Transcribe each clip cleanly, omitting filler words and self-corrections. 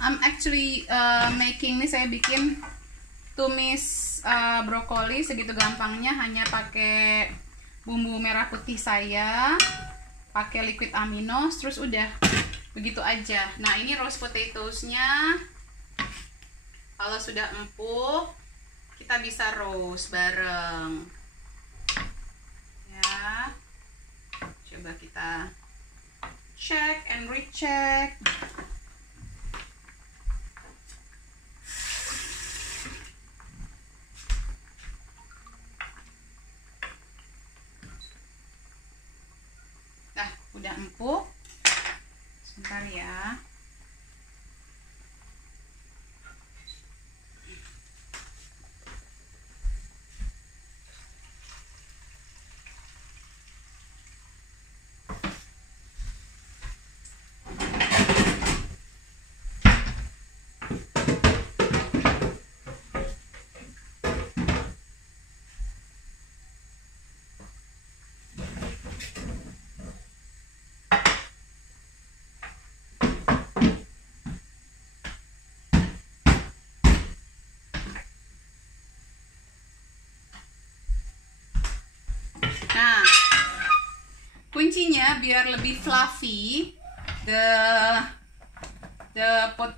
I'm actually making nih, saya bikin tumis brokoli segitu gampangnya, hanya pakai bumbu merah putih saya, pakai liquid aminos, terus udah begitu aja. Nah, ini roast potatoes-nya kalau sudah empuk kita bisa roast bareng ya. Coba kita check and recheck. Nah, udah empuk. Sebentar ya. Nah, kuncinya biar lebih fluffy, the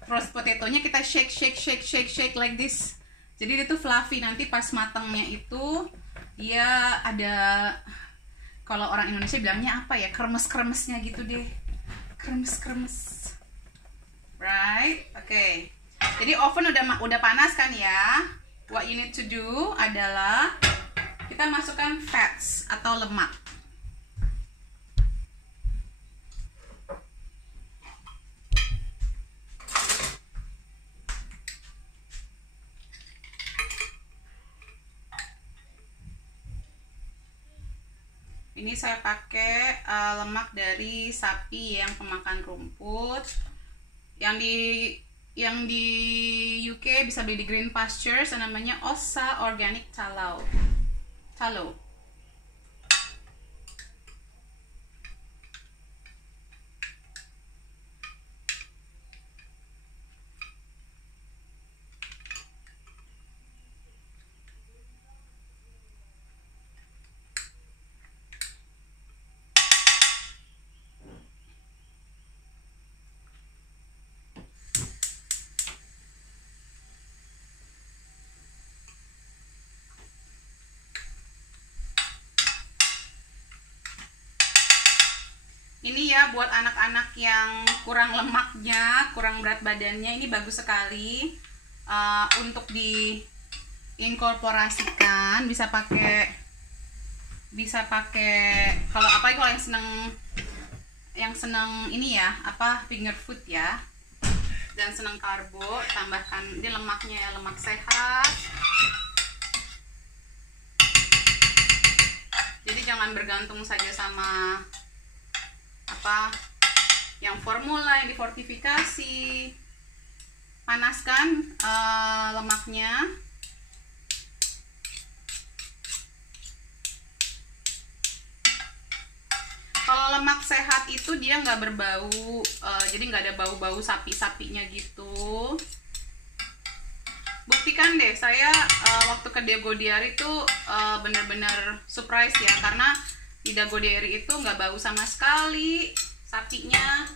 roast potato-nya kita shake like this. Jadi dia tuh fluffy, nanti pas matangnya itu dia ada, kalau orang Indonesia bilangnya apa ya, kremes-kremesnya gitu deh, kremes. Right? Oke. Jadi oven udah panas kan ya. What you need to do adalah kita masukkan fats atau lemak. Ini saya pakai lemak dari sapi yang pemakan rumput. Yang di UK bisa beli di Green Pastures, namanya Osa Organic Tallow. Ini ya buat anak-anak yang kurang lemaknya, kurang berat badannya, ini bagus sekali untuk diinkorporasikan. Bisa pakai kalau yang seneng ini ya, finger food ya, dan seneng karbo, tambahkan ini lemaknya ya, lemak sehat. Jadi jangan bergantung saja sama yang formula yang difortifikasi. Panaskan lemaknya. Kalau lemak sehat itu dia nggak berbau, jadi nggak ada bau-bau sapi-sapinya gitu. Buktikan deh, saya waktu ke Dago Diary itu bener-bener surprise ya, karena di Dago Diary itu nggak bau sama sekali sapinya.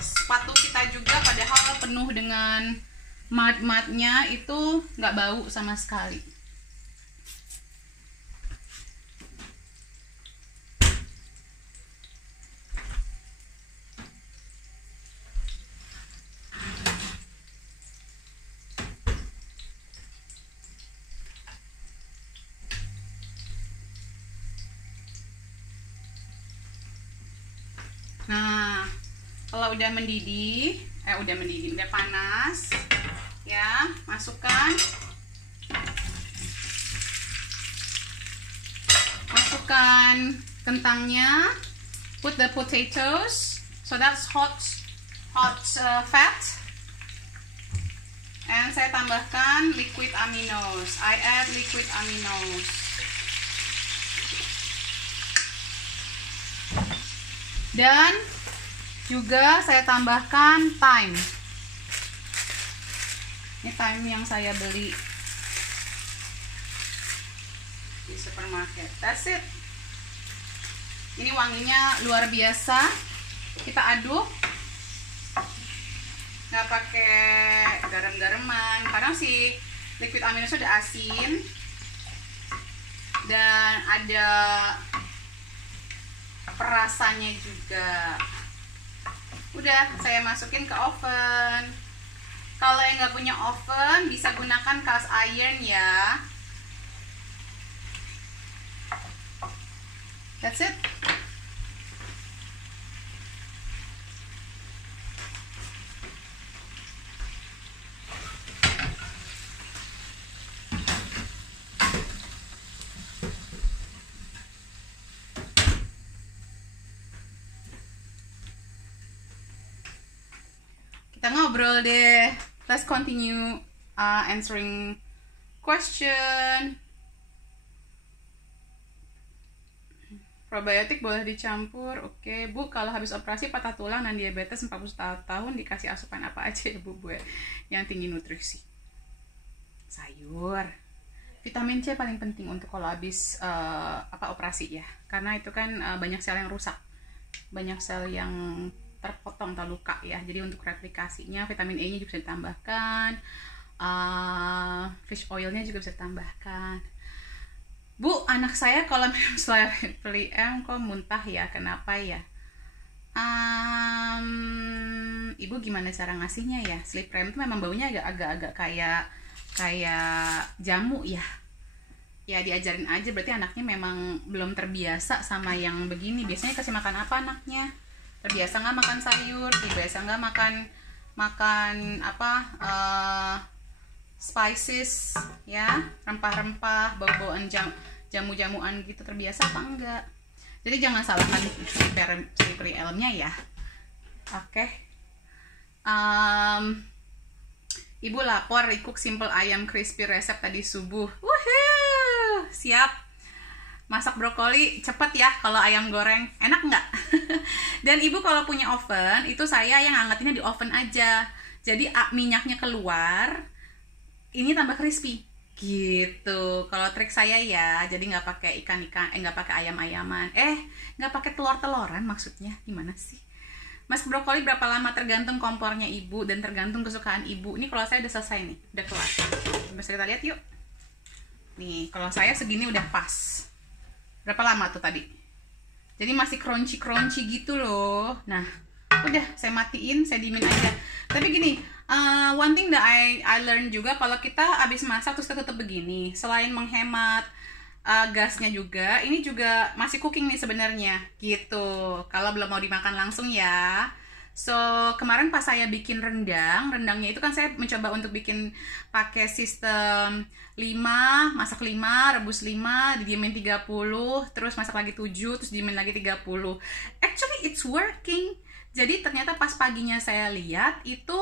Sepatu kita juga padahal penuh dengan mud-mudnya itu nggak bau sama sekali. Nah, kalau udah mendidih, udah panas ya, masukkan kentangnya, put the potatoes, so that's hot fat, and saya tambahkan liquid aminos. I add liquid aminos. Dan juga saya tambahkan thyme. Ini time yang saya beli di supermarket. That's it. Ini wanginya luar biasa. Kita aduk, nggak pakai garam-garaman. Kadang si liquid amino sudah asin dan ada perasannya juga. Udah, saya masukin ke oven. Kalau yang nggak punya oven bisa gunakan cast iron ya. That's it. Kita ngobrol deh. Let's continue answering question. Probiotik boleh dicampur. Oke, Bu, kalau habis operasi patah tulang dan diabetes 40 tahun dikasih asupan apa aja ya, Bu, buat yang tinggi nutrisi? Sayur. Vitamin C paling penting untuk kalau habis operasi ya. Karena itu kan banyak sel yang rusak. Banyak sel yang terpotong atau luka ya, jadi untuk replikasinya vitamin E nya juga bisa ditambahkan, fish oilnya juga bisa ditambahkan. Bu, anak saya kalau minum Slurpee kok muntah ya, kenapa ya? Ibu gimana cara ngasihnya ya? Slurpee itu memang baunya agak-agak kayak jamu ya. Ya diajarin aja, berarti anaknya memang belum terbiasa sama yang begini. Biasanya kasih makan apa anaknya? Terbiasa nggak makan sayur, terbiasa nggak makan spices ya, rempah-rempah, bau-bauan jamu-jamuan gitu, terbiasa apa enggak? Jadi jangan salahkan Slurpee elmnya ya. Oke. Ibu lapor recook simple ayam crispy resep tadi subuh. Wuhuu, siap. Masak brokoli cepet ya kalau ayam goreng, enak nggak? Dan ibu kalau punya oven, itu saya yang angetinnya di oven aja. Jadi minyaknya keluar, ini tambah crispy gitu. Kalau trik saya ya, jadi nggak pakai nggak pakai ayam-ayaman, nggak pakai telur-teloran, maksudnya gimana sih? Masak brokoli berapa lama? Tergantung kompornya ibu dan tergantung kesukaan ibu. Ini kalau saya udah selesai nih, udah kelar. Bisa kita lihat yuk. Nih, kalau saya segini udah pas. Berapa lama tuh tadi? Jadi masih crunchy gitu loh. Nah, udah saya matiin, saya diemin aja. Tapi gini, one thing that I learned juga, kalau kita habis masak terus kita tutup begini, selain menghemat gasnya juga, ini juga masih cooking nih sebenarnya gitu. Kalau belum mau dimakan langsung ya. So, kemarin pas saya bikin rendangnya itu kan saya mencoba untuk bikin pakai sistem 5, masak 5, rebus 5, didiemin 30, terus masak lagi 7, terus didiemin lagi 30. Actually, it's working. Jadi ternyata pas paginya saya lihat itu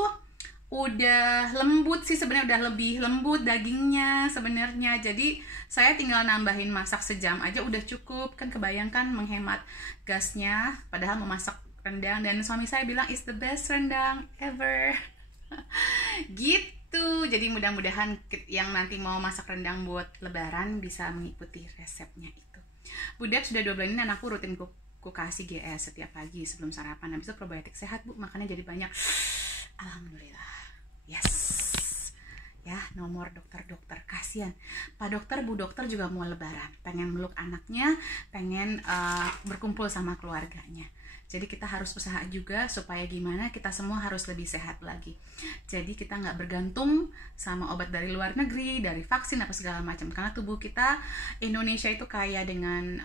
udah lembut sih, sebenarnya udah lebih lembut dagingnya sebenarnya. Jadi saya tinggal nambahin masak sejam aja udah cukup. Kan kebayangkan menghemat gasnya padahal memasak rendang, dan suami saya bilang it's the best rendang ever. Gitu. Jadi mudah-mudahan yang nanti mau masak rendang buat lebaran bisa mengikuti resepnya itu. Budak sudah 2 bulan ini anakku rutin ku kasih GS setiap pagi sebelum sarapan. Habis itu probiotik sehat, Bu, makannya jadi banyak. Alhamdulillah. Yes. Ya, nomor dokter kasihan. Pak dokter, Bu dokter juga mau lebaran, pengen meluk anaknya, pengen berkumpul sama keluarganya. Jadi kita harus usaha juga supaya gimana kita semua harus lebih sehat lagi. Jadi kita nggak bergantung sama obat dari luar negeri, dari vaksin apa segala macam. Karena tubuh kita Indonesia itu kaya dengan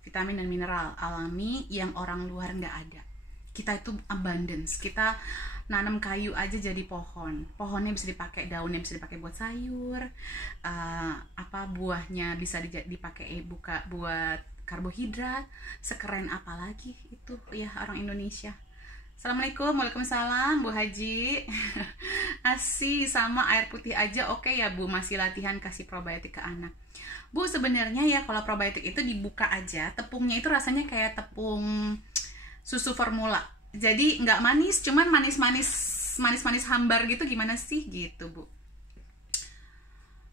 vitamin dan mineral alami yang orang luar nggak ada. Kita itu abundance. Kita nanam kayu aja jadi pohon. Pohonnya bisa dipakai, daunnya bisa dipakai buat sayur. Buahnya bisa dipakai buat karbohidrat. Sekeren apa lagi itu ya orang Indonesia. Assalamualaikum, waalaikumsalam Bu Haji. Asi sama air putih aja oke ya Bu, masih latihan kasih probiotik ke anak. Bu, sebenarnya ya kalau probiotik itu dibuka aja, tepungnya itu rasanya kayak tepung susu formula. Jadi nggak manis, cuman manis-manis manis-manis hambar gitu gimana sih gitu Bu.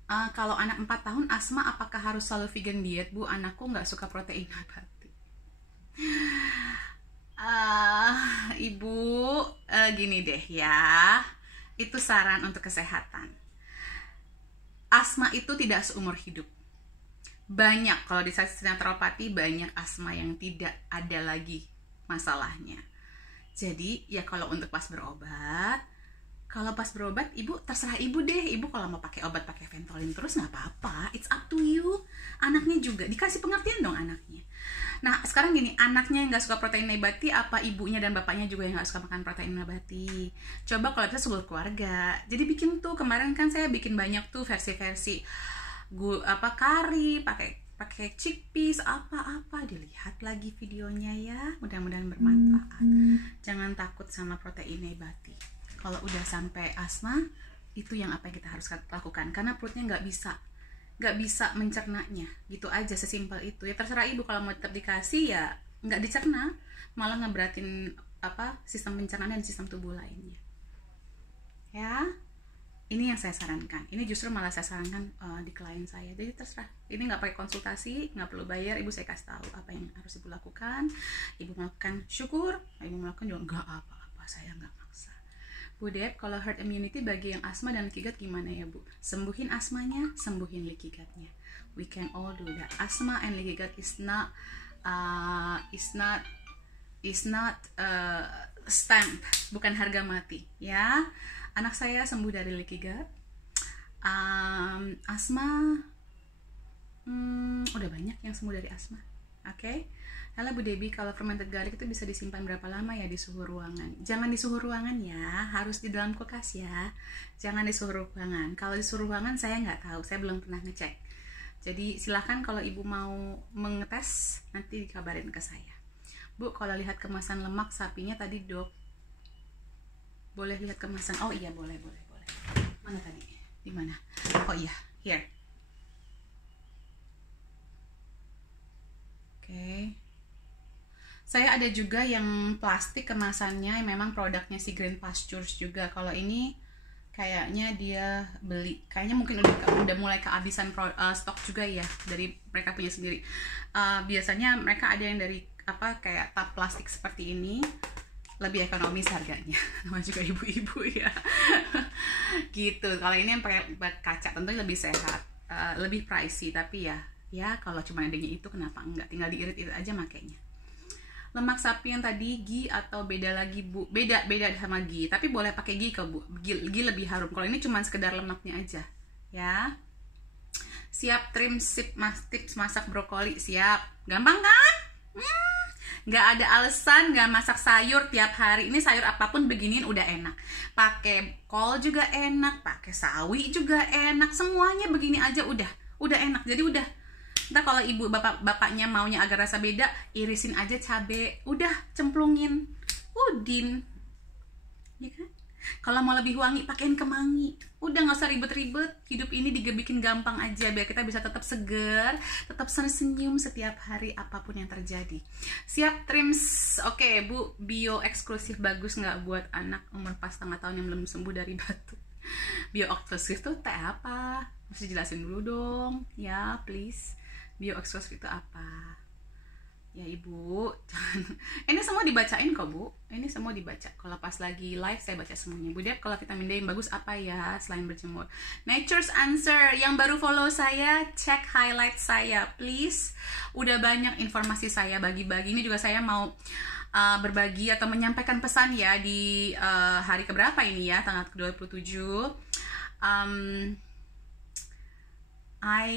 Kalau anak 4 tahun asma apakah harus selalu vegan diet Bu? Anakku nggak suka protein nabati. Ibu gini deh ya, itu saran untuk kesehatan. Asma itu tidak seumur hidup. Banyak kalau di naturopati banyak asma yang tidak ada lagi masalahnya. Jadi ya kalau untuk pas berobat, ibu terserah ibu deh. Ibu kalau mau pakai obat pakai Ventolin terus nggak apa-apa, it's up to you. Anaknya juga dikasih pengertian dong anaknya. Nah sekarang gini, anaknya yang nggak suka protein nabati, apa ibunya dan bapaknya juga yang nggak suka makan protein nabati? Coba kalau bisa seluruh keluarga. Jadi bikin tuh, kemarin kan saya bikin banyak tuh versi-versi kari pakai chickpeas apa dilihat lagi videonya ya, mudah-mudahan bermanfaat. Jangan takut sama protein nabati. Kalau udah sampai asma, itu yang apa yang kita harus lakukan, karena perutnya nggak bisa mencernanya, gitu aja, sesimpel itu. Ya terserah ibu, kalau mau tetap dikasih ya nggak dicerna, malah ngeberatin sistem pencernaan dan sistem tubuh lainnya. Ya, ini yang saya sarankan. Ini justru malah saya sarankan di klien saya. Jadi terserah. Ini nggak pakai konsultasi, nggak perlu bayar. Ibu saya kasih tahu apa yang harus ibu lakukan. Ibu melakukan syukur, ibu melakukan juga nggak apa-apa. Saya nggak maksa. Bu Deb, kalau herd immunity bagi yang asma dan leaky gut gimana ya Bu? Sembuhin asmanya, sembuhin leaky gutnya. We can all do that. Asma and leaky gut is not stamp, bukan harga mati ya. Anak saya sembuh dari leaky gut. Asma udah banyak yang sembuh dari asma. Oke. Halo Bu Debbie, kalau fermented garlic itu bisa disimpan berapa lama ya di suhu ruangan? Jangan di suhu ruangan ya, harus di dalam kulkas ya. Jangan di suhu ruangan. Kalau di suhu ruangan saya nggak tahu, saya belum pernah ngecek. Jadi silahkan kalau ibu mau mengetes, nanti dikabarin ke saya. Bu, kalau lihat kemasan lemak sapinya tadi Dok, boleh lihat kemasan? Oh iya, boleh. Mana tadi? Di mana? Oh iya, here. Oke. Saya ada juga yang plastik kemasannya, yang memang produknya si Green Pastures juga. Kalau ini kayaknya dia beli, kayaknya mungkin udah mulai kehabisan stok juga ya dari mereka punya sendiri. Biasanya mereka ada yang dari kayak tub plastik seperti ini, lebih ekonomis harganya. Namanya juga ibu-ibu ya. Gitu. Kalau ini yang pakai kaca tentunya lebih sehat, lebih pricey, tapi ya kalau cuma adanya itu kenapa enggak, tinggal diirit-irit aja makanya. Lemak sapi yang tadi ghee atau beda lagi Bu? Beda sama ghee, tapi boleh pakai ghee Bu. Ghee lebih harum. Kalau ini cuma sekedar lemaknya aja ya. Siap tips masak brokoli, siap. Gampang kan? Nggak ada alasan nggak masak sayur tiap hari. Ini sayur apapun beginiin udah enak. Pakai kol juga enak, pakai sawi juga enak. Semuanya begini aja udah enak. Jadi udah. Entah kalau ibu bapaknya maunya agak rasa beda, irisin aja cabe, udah cemplungin, udin, ya kan? Kalau mau lebih wangi, pakein kemangi. Udah nggak usah ribet-ribet. Hidup ini dibikin gampang aja biar kita bisa tetap segar, tetap senyum setiap hari apapun yang terjadi. Siap trims. Oke Bu, bio eksklusif bagus nggak buat anak umur pas setengah tahun yang belum sembuh dari batuk? Bio eksklusif tuh teh apa? Mesti jelasin dulu dong, ya please. Bio eksklusif itu apa? Ya Ibu, ini semua dibacain kok Bu. Ini semua dibaca. Kalau pas lagi live saya baca semuanya. Bu Deb, kalau vitamin D yang bagus apa ya selain berjemur? Nature's Answer. Yang baru follow saya, cek highlight saya please. Udah banyak informasi saya bagi-bagi. Ini juga saya mau berbagi atau menyampaikan pesan ya di hari keberapa ini ya, tanggal ke-27. I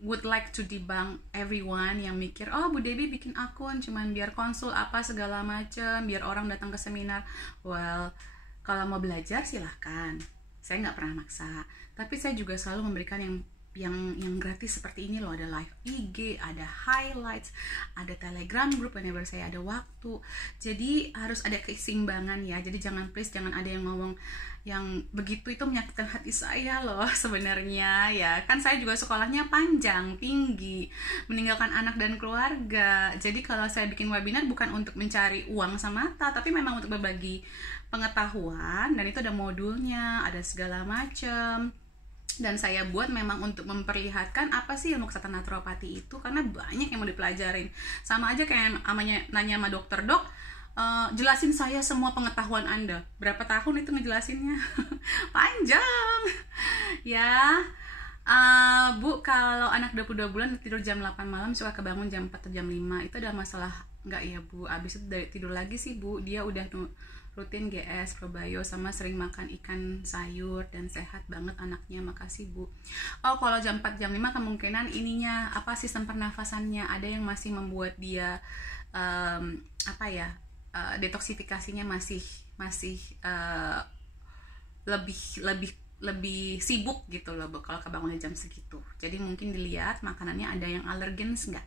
would like to debunk everyone yang mikir, oh Bu Debbie bikin akun cuman biar konsul apa segala macem, biar orang datang ke seminar. Well, kalau mau belajar silahkan, saya nggak pernah maksa, tapi saya juga selalu memberikan yang yang gratis seperti ini loh. Ada live IG, ada highlights, ada telegram group whenever saya ada waktu. Jadi harus ada keseimbangan ya. Jadi jangan ada yang ngomong yang begitu, itu menyakitkan hati saya loh sebenarnya ya. Kan saya juga sekolahnya panjang, tinggi, meninggalkan anak dan keluarga. Jadi kalau saya bikin webinar bukan untuk mencari uang semata, tapi memang untuk berbagi pengetahuan, dan itu ada modulnya, ada segala macam. Dan saya buat memang untuk memperlihatkan apa sih ilmu kesehatan naturopati itu, karena banyak yang mau dipelajarin. Sama aja kayak nanya sama dokter, dok, jelasin saya semua pengetahuan Anda. Berapa tahun itu ngejelasinnya? Panjang ya. Bu, kalau anak 22 bulan tidur jam 8 malam, suka kebangun jam 4 atau jam 5, itu ada masalah nggak ya Bu? Abis itu tidur lagi sih Bu, dia udah rutin GS, probio, sama sering makan ikan sayur dan sehat banget anaknya. Makasih Bu. Oh, kalau jam 4 jam 5 kemungkinan ininya sistem pernafasannya ada yang masih membuat dia detoksifikasinya masih lebih sibuk gitu loh Bu, kalau kebangunnya jam segitu. Jadi mungkin dilihat makanannya ada yang alergens nggak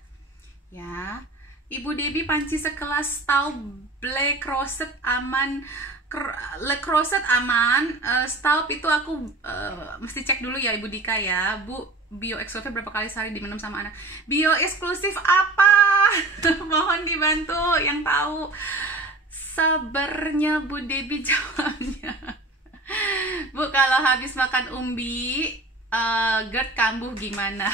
ya. Ibu Debbie, panci sekelas Staub Le Creuset aman, Le Creuset aman. Staub itu aku mesti cek dulu ya Ibu Dika ya. Bu, bio eksklusif berapa kali sehari diminum sama anak? Bio eksklusif apa? Mohon dibantu yang tahu. Sabarnya Bu Debbie jawabnya. Bu, kalau habis makan umbi GERD kambuh gimana?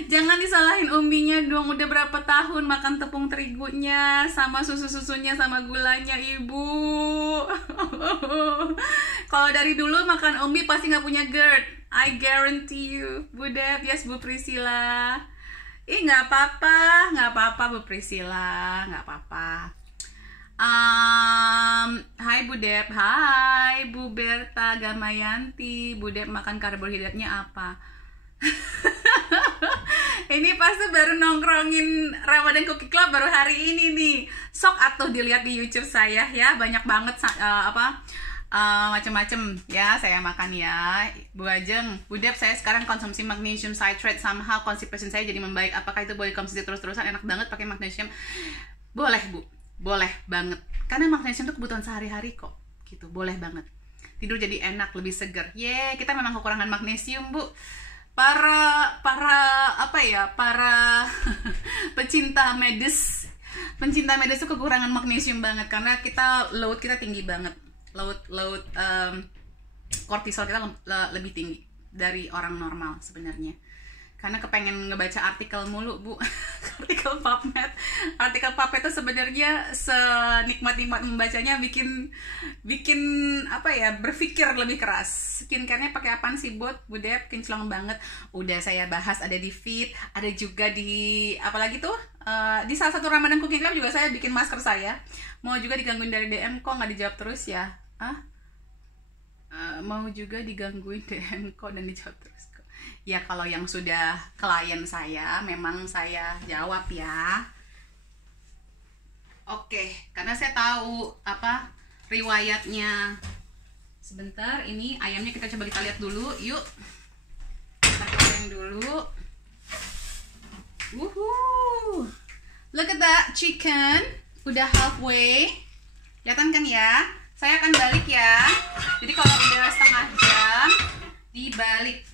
Jangan disalahin umbinya dong, udah berapa tahun makan tepung terigunya sama susunya sama gulanya Ibu. Kalau dari dulu makan umbi pasti nggak punya GERD, I guarantee you. Bu Deb, yes Bu Priscilla. Nggak apa-apa Bu Priscilla, nggak apa-apa. Hai Bu Deb, hai Bu Berta Gamayanti. Bu Deb, makan karbohidratnya apa? Ini pasti baru nongkrongin Ramadan Cookie Club baru hari ini nih. Sok atuh dilihat di YouTube saya ya, banyak banget macam-macam ya saya makan ya. Bu Ajeng, Bu Deb, saya sekarang konsumsi magnesium citrate, somehow constipation saya jadi membaik. Apakah itu boleh konsumsi terus-terusan? Enak banget pakai magnesium. Boleh Bu, boleh banget. Karena magnesium itu kebutuhan sehari-hari kok. Gitu, boleh banget. Tidur jadi enak, lebih seger. Kita memang kekurangan magnesium Bu. Para pencinta medis itu kekurangan magnesium banget, karena load kita tinggi banget. Load kortisol kita lebih tinggi dari orang normal sebenarnya. Karena kepengen ngebaca artikel mulu Bu. Artikel PubMed itu sebenarnya senikmat-nikmat membacanya bikin berpikir lebih keras. Skincare-nya pakai apaan sih Bu Deb? Kinclong banget. Udah saya bahas, ada di feed, ada juga di di salah satu Ramadan Cooking Club juga saya bikin masker saya. Mau juga digangguin dari DM, kok nggak dijawab terus ya? Mau juga digangguin DM kok dan dijawab terus. Ya kalau yang sudah klien saya memang saya jawab ya. Oke, karena saya tahu riwayatnya. Sebentar, ini ayamnya kita coba lihat dulu. Yuk, kita goreng dulu. Woohoo! Look at that chicken, udah halfway. Kelihatan kan ya? Saya akan balik ya. Jadi kalau udah setengah jam dibalik.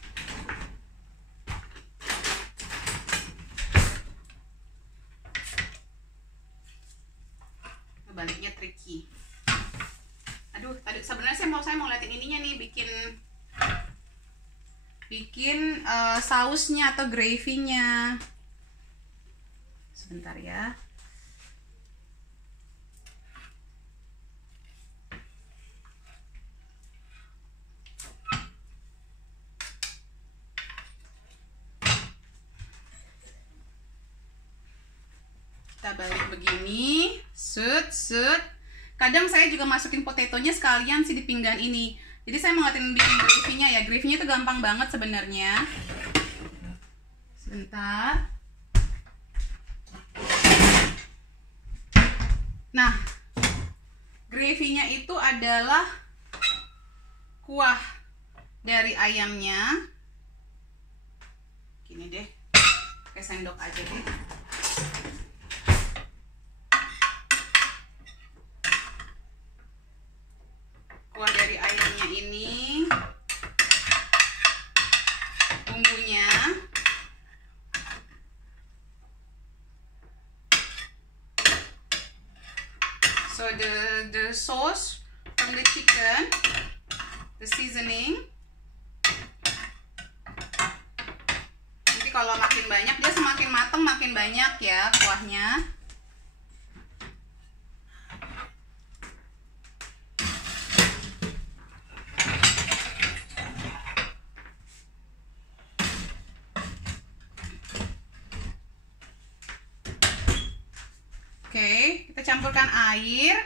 Baliknya tricky. Aduh, tadi sebenarnya saya mau liatin ininya nih, bikin sausnya atau gravy-nya. Sebentar ya. Kita balik begini, set. Kadang saya juga masukin potatonya sekalian sih di pinggan ini. Jadi saya mau ngeliatin bikin gravy-nya ya. Gravy-nya itu gampang banget sebenarnya. Sebentar. Nah, gravy-nya itu adalah kuah dari ayamnya Gini deh, pakai sendok aja deh. Keluar dari airnya ini bumbunya. So the sauce from the chicken, the seasoning. Nanti kalau makin banyak, dia semakin matang makin banyak ya kuahnya. Oke, kita campurkan air.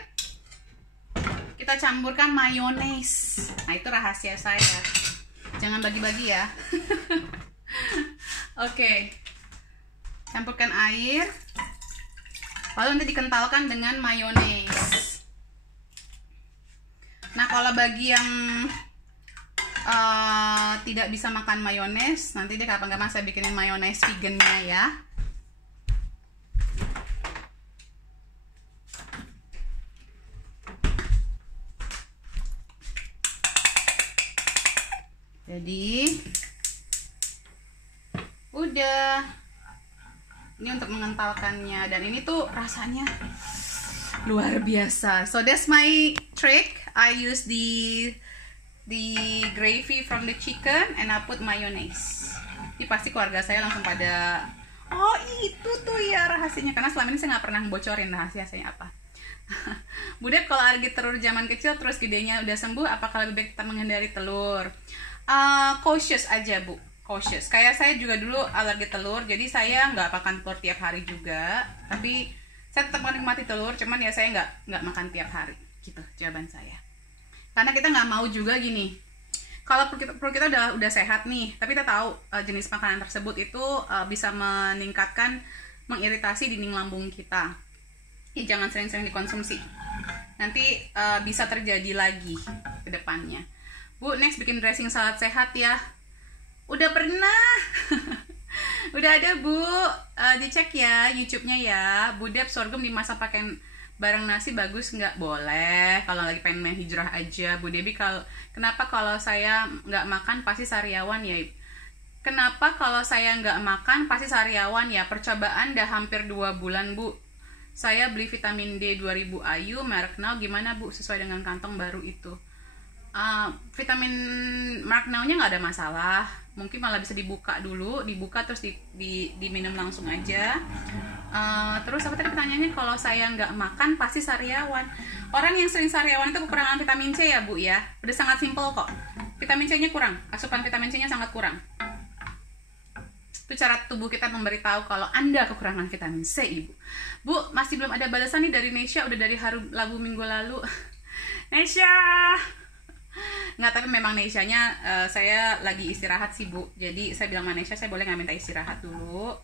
Kita campurkan mayones. Nah, itu rahasia saya. Jangan bagi-bagi ya. Oke. Campurkan air. Lalu nanti dikentalkan dengan mayones. Nah, kalau bagi yang tidak bisa makan mayones, nanti deh kapan-kapan saya bikinin mayones vegannya ya. Jadi udah, ini untuk mengentalkannya, dan ini tuh rasanya luar biasa. So that's my trick. I use the gravy from the chicken and I put mayonnaise. Ini pasti keluarga saya langsung pada, oh itu tuh ya rahasianya, karena selama ini saya nggak pernah bocorin rahasianya apa. Bu Dep, kalau alergi telur zaman kecil terus gedenya udah sembuh, apakah lebih baik kita menghindari telur? Cautious aja Bu, cautious. Kayak saya juga dulu alergi telur, jadi saya nggak makan telur tiap hari juga. Tapi saya tetap menikmati telur, cuman ya saya nggak makan tiap hari. Gitu jawaban saya. Karena kita nggak mau juga gini. Kalau perut kita udah sehat nih, tapi kita tahu jenis makanan tersebut itu bisa mengiritasi dinding lambung kita. Ya, jangan sering-sering dikonsumsi. Nanti bisa terjadi lagi ke depannya. Bu, next bikin dressing salad sehat ya. Udah pernah. Udah ada Bu, dicek ya YouTube-nya ya. Bu Dep, sorghum dimasak pakai bareng nasi bagus nggak? Boleh, kalau lagi pengen main hijrah aja. Bu Debi, kenapa kalau saya nggak makan pasti sariawan ya? Kenapa kalau saya nggak makan pasti sariawan ya? Percobaan dah hampir 2 bulan Bu. Saya beli vitamin D 2000 IU, merek Now, gimana Bu? Sesuai dengan kantong baru itu. Vitamin merek Now-nya nggak ada masalah, mungkin malah bisa dibuka terus diminum langsung aja. Terus apa tadi pertanyaannya? Kalau saya nggak makan pasti sariawan. Orang yang sering sariawan itu kekurangan vitamin C ya Bu ya. Udah sangat simpel kok, vitamin C-nya kurang, asupan vitamin C-nya sangat kurang. Itu cara tubuh kita memberitahu kalau Anda kekurangan vitamin C, Ibu. Bu, masih belum ada balasan nih dari Nesya, udah dari Rabu minggu lalu. Nesya, nggak, tapi memang Nesyanya saya lagi istirahat sih Bu, jadi saya bilang sama Nesya saya boleh nggak minta istirahat dulu,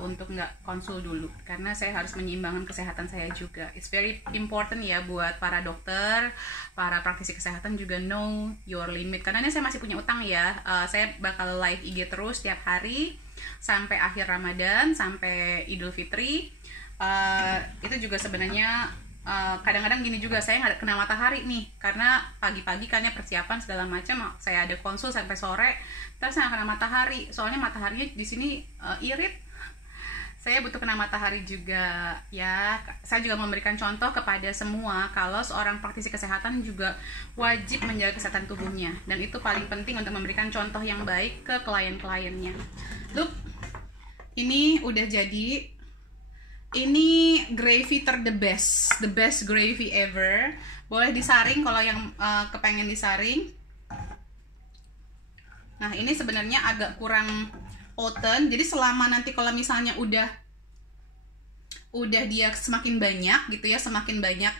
untuk nggak konsul dulu, karena saya harus menyeimbangkan kesehatan saya juga. It's very important ya buat para dokter, para praktisi kesehatan juga, know your limit, karena ini saya masih punya utang ya. Saya bakal live IG terus tiap hari sampai akhir Ramadan, sampai Idul Fitri. Itu juga sebenarnya kadang-kadang gini juga, saya nggak kena matahari nih, karena pagi-pagi kan ya persiapan segala macam, saya ada konsul sampai sore, terus saya kena matahari, soalnya mataharinya di sini irit. Saya butuh kena matahari juga ya. Saya juga memberikan contoh kepada semua kalau seorang praktisi kesehatan juga wajib menjaga kesehatan tubuhnya, dan itu paling penting untuk memberikan contoh yang baik ke klien-kliennya. Look, ini udah jadi. Ini gravy the best gravy ever. Boleh disaring kalau yang kepengen disaring. Nah, ini sebenarnya agak kurang oten. Jadi selama nanti kalau misalnya udah dia semakin banyak gitu ya, semakin banyak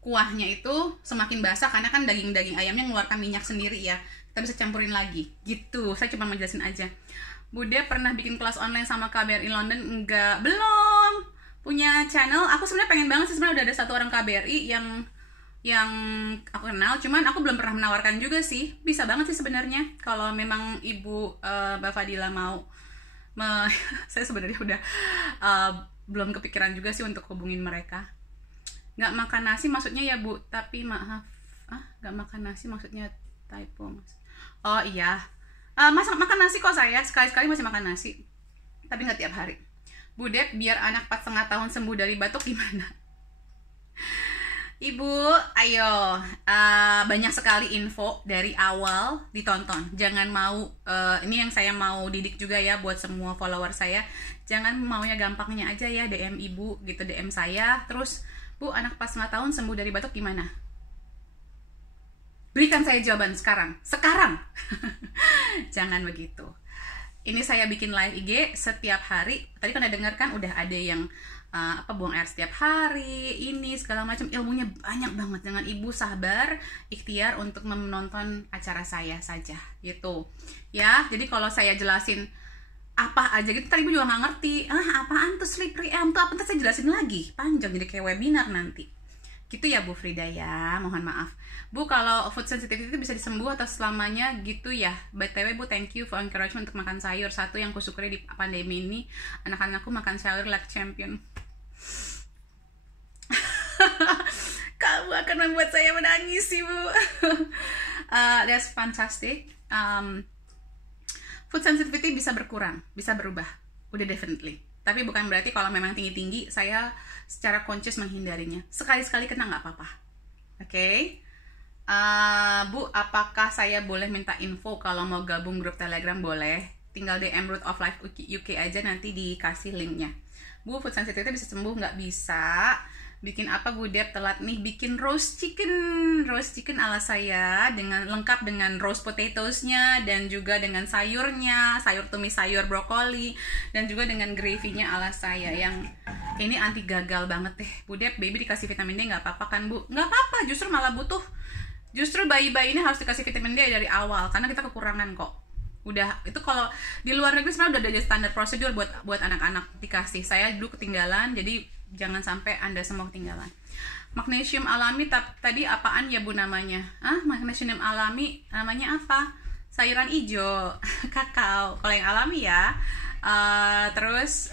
kuahnya itu semakin basah, karena kan daging ayamnya mengeluarkan minyak sendiri ya. Kita bisa campurin lagi gitu. Saya cuma menjelasin aja. Bude pernah bikin kelas online sama KBRI London? Enggak, belum punya channel. Aku sebenarnya pengen banget sih, sebenarnya udah ada satu orang KBRI yang yang aku kenal, cuman aku belum pernah menawarkan juga sih. Bisa banget sih sebenarnya kalau memang Ibu Mbak Fadila mau. Saya sebenarnya udah belum kepikiran juga sih untuk hubungin mereka. Nggak makan nasi maksudnya ya Bu, tapi maaf, nggak makan nasi maksudnya typo mas. Oh iya, makan nasi kok saya, sekali-sekali masih makan nasi, tapi nggak tiap hari. Bu Dep, biar anak 4,5 tahun sembuh dari batuk gimana? Ibu, ayo, banyak sekali info dari awal ditonton. Jangan mau, ini yang saya mau didik juga ya buat semua follower saya. Jangan maunya gampangnya aja ya DM Ibu gitu, DM saya. Terus, Bu, anak 4,5 tahun sembuh dari batuk gimana? Berikan saya jawaban sekarang. Sekarang! Jangan begitu. Ini saya bikin live IG setiap hari. Tadi kan dengar kan udah ada yang buang air setiap hari, ini segala macam, ilmunya banyak banget. Dengan Ibu sabar, ikhtiar untuk menonton acara saya saja gitu. Ya, jadi kalau saya jelasin apa aja gitu, tadi Ibu juga nggak ngerti. Apaan tuh sleep preamp tuh apa, saya jelasin lagi. Panjang jadi kayak webinar nanti. Gitu ya Bu Frida ya, mohon maaf. Bu, kalau food sensitivity itu bisa disembuh atau selamanya gitu ya? BTW Bu, thank you for encouragement untuk makan sayur. Satu yang kusyukuri di pandemi ini, anak-anakku makan sayur like champion. Kamu akan membuat saya menangis sih Bu. That's fantastic. Food sensitivity bisa berkurang, bisa berubah. Udah definitely. Tapi bukan berarti kalau memang tinggi-tinggi saya secara conscious menghindarinya. Sekali-sekali kena nggak apa-apa. Oke? Bu, apakah saya boleh minta info kalau mau gabung grup Telegram? Boleh. Tinggal DM Root of Life UK aja, nanti dikasih linknya. Bu, food sensitivity bisa sembuh? Nggak bisa. Bikin apa Bu Dep? Telat nih. Bikin roast chicken ala saya, dengan lengkap dengan roast potatoesnya dan juga dengan sayurnya, sayur tumis, sayur brokoli, dan juga dengan gravy-nya ala saya. Yang ini anti gagal banget deh Bu Dep. Baby dikasih vitamin D nggak apa-apa kan Bu? Nggak apa-apa, justru malah butuh. Justru bayi-bayi ini harus dikasih vitamin D dari awal karena kita kekurangan kok. Udah, itu kalau di luar negeri sebenarnya udah ada standar prosedur buat anak-anak dikasih. Saya dulu ketinggalan, jadi jangan sampai Anda semua ketinggalan. Magnesium alami tadi apaan ya Bu namanya? Magnesium alami namanya apa? Sayuran hijau, kakao. Kalau yang alami ya. Terus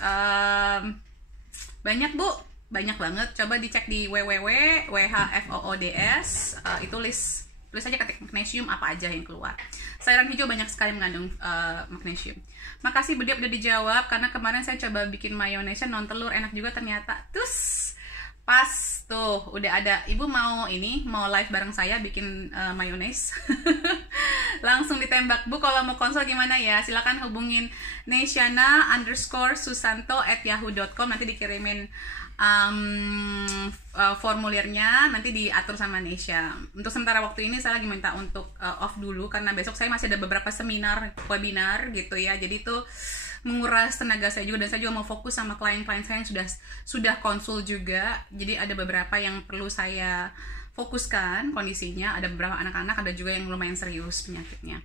banyak Bu, banyak banget. Coba dicek di www.whfoods, itu tulis aja ketik magnesium apa aja yang keluar. Sayuran hijau banyak sekali mengandung magnesium. Makasih Bu Dep udah dijawab, karena kemarin saya coba bikin mayonesnya non telur, enak juga ternyata. Terus pas tuh udah ada. Ibu mau live bareng saya bikin mayones. Langsung ditembak. Bu, kalau mau konsul gimana ya? Silakan hubungin Nesiana_Susanto@yahoo.com, nanti dikirimin formulirnya, nanti diatur sama Nesya. Untuk sementara waktu ini saya lagi minta untuk off dulu karena besok saya masih ada beberapa webinar gitu ya. Jadi itu menguras tenaga saya juga, dan saya juga mau fokus sama klien-klien saya yang sudah konsul juga. Jadi ada beberapa yang perlu saya fokuskan kondisinya. Ada beberapa anak-anak, ada juga yang lumayan serius penyakitnya.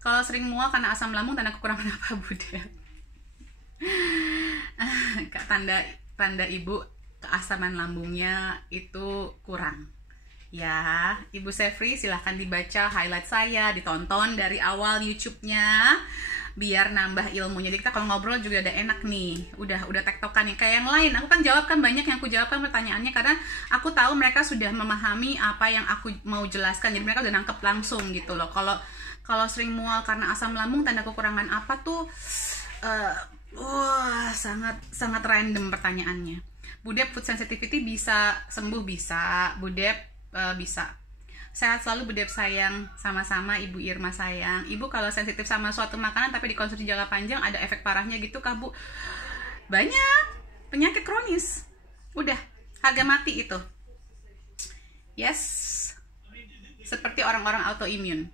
Kalau sering mual karena asam lambung, tanda kekurangan apa Bu Dep? Tanda Ibu keasaman lambungnya itu kurang. Ya, Ibu Sefri silahkan dibaca highlight saya, ditonton dari awal YouTube-nya biar nambah ilmunya. Jadi kita kalau ngobrol juga udah enak nih, udah tektokan nih. Kayak yang lain, aku kan jawab kan banyak yang aku jawabkan pertanyaannya karena aku tahu mereka sudah memahami apa yang aku mau jelaskan. Jadi mereka udah nangkep langsung gitu loh. Kalau sering mual karena asam lambung, tanda kekurangan apa tuh? Sangat random pertanyaannya. Bu Dep, food sensitivity bisa sembuh? Bisa. Bu Dep, bisa. Sehat selalu Bu Dep sayang, sama-sama Ibu Irma sayang. Ibu kalau sensitif sama suatu makanan tapi dikonsumsi jangka panjang ada efek parahnya gitu kah Bu? Banyak penyakit kronis, udah harga mati itu. Yes, seperti orang-orang autoimun.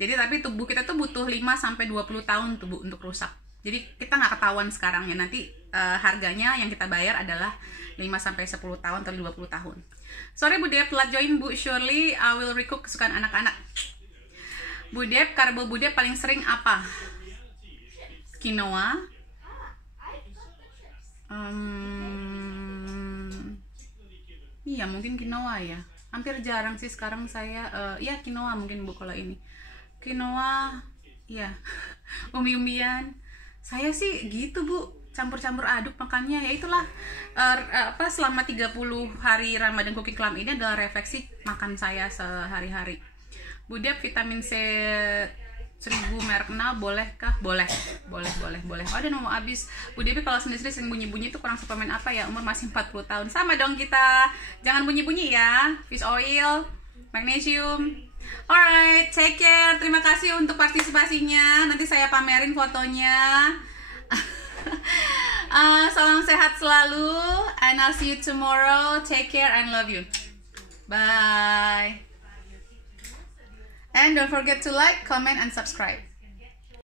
Jadi tapi tubuh kita tuh butuh 5-20 tahun tuh Bu untuk rusak. Jadi kita nggak ketahuan sekarang ya, nanti harganya yang kita bayar adalah 5-10 tahun atau 20 tahun. Sorry Bu Dep, telat join Bu. Surely I will recook kesukaan anak-anak. Bu Dep, karbo Bu Dep paling sering apa? Quinoa. Iya mungkin quinoa ya. hampir jarang sih sekarang saya ya quinoa mungkin Bu kalau ini. Quinoa ya. Umbi-umbian. Saya sih gitu Bu, campur-campur aduk makannya. Ya itulah selama 30 hari Ramadan Cooking Club ini adalah refleksi makan saya sehari-hari. Bu Dep, vitamin C 1000 merek nal bolehkah? Boleh. Oh, udah mau habis. Bu Devi kalau sendiri sering bunyi-bunyi itu kurang suplemen apa ya? Umur masih 40 tahun. Sama dong kita. Jangan bunyi-bunyi ya. Fish oil, magnesium. Alright, take care. Terima kasih untuk partisipasinya. Nanti saya pamerin fotonya. Salam sehat selalu. And I'll see you tomorrow. Take care and love you. Bye. And don't forget to like, comment, and subscribe.